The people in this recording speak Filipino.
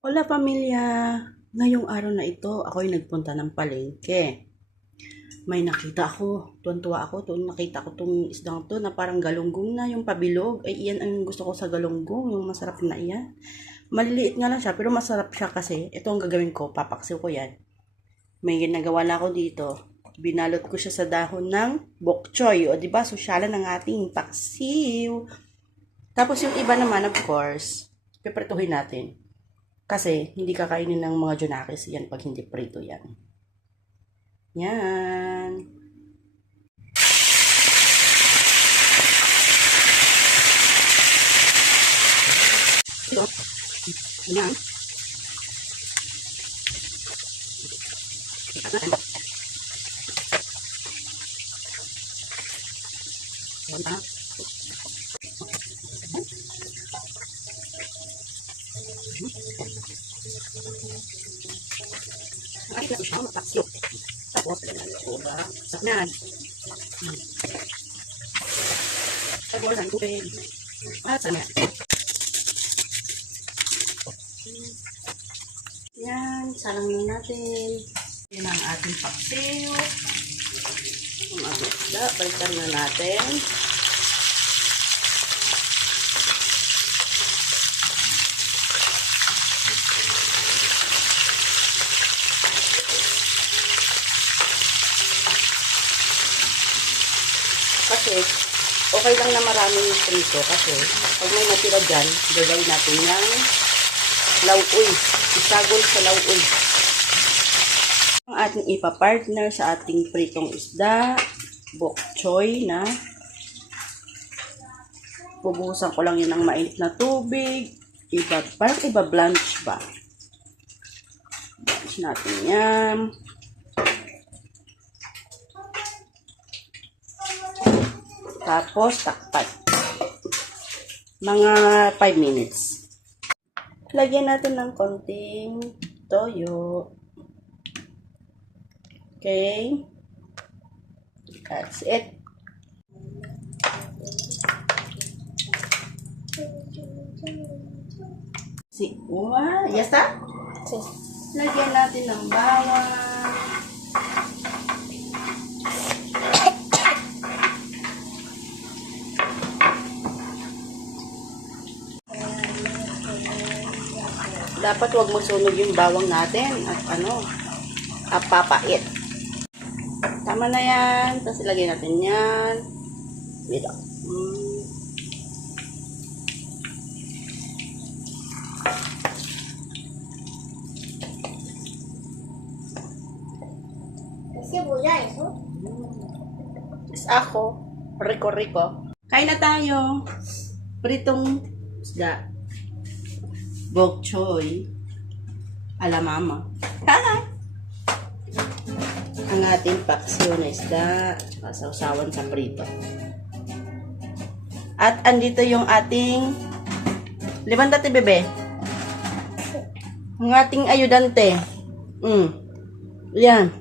Hola pamilya! Ngayong araw na ito, ako'y nagpunta ng palengke. May nakita ako, tuwan-tuwa ako, nakita ko tong isdang to na parang galunggong na, yung pabilog. Ay iyan ang gusto ko sa galunggong, yung masarap na iyan. Maliliit nga lang siya, pero masarap siya kasi. Ito ang gagawin ko, papaksiw ko yan. May ginagawa na ako dito. Binalot ko siya sa dahon ng bok choy. O diba, sosyalan ng ating paksiw. Tapos yung iba naman, of course, piprituhin natin. Kasi, hindi kakainin ng mga junakis yan pag hindi prito yan. Yan. Ito. Yan. Yan. Ay, ito siya mapaksyo. Tapos, uba, saknan. Tapos, ang tubig. At sana. Yan, salang na natin. Yan ang ating paksiw. Ang agusda, balikan na natin. Kasi, okay lang na maraming prito kasi pag may natira dyan, gagawin natin yung lauoy. Isagol sa lauoy. Ang ating ipapartner sa ating pritong isda, bok choy na bubuhusan ko lang yun ng mainit na tubig. Parang iba-blanch ba? Blanch natin yan. Tapos, takpan. Mga 5 minutes. Lagyan natin ng konting toyo. Okay. That's it. Ya está? Lagyan natin ng bawang. Dapat wag masunog yung bawang natin at papait. Tama na yan. Tapos ilagay natin yan. Dito. Sibuyas, oh. Is ako. Rico-rico. Kain na tayo. Pritong isda. Bok choy. Ala mama. Hi! Ang ating paksiw na isda. Sausawan sa prito. At andito yung ating limandate bebe. Ang ating ayudante. Yan.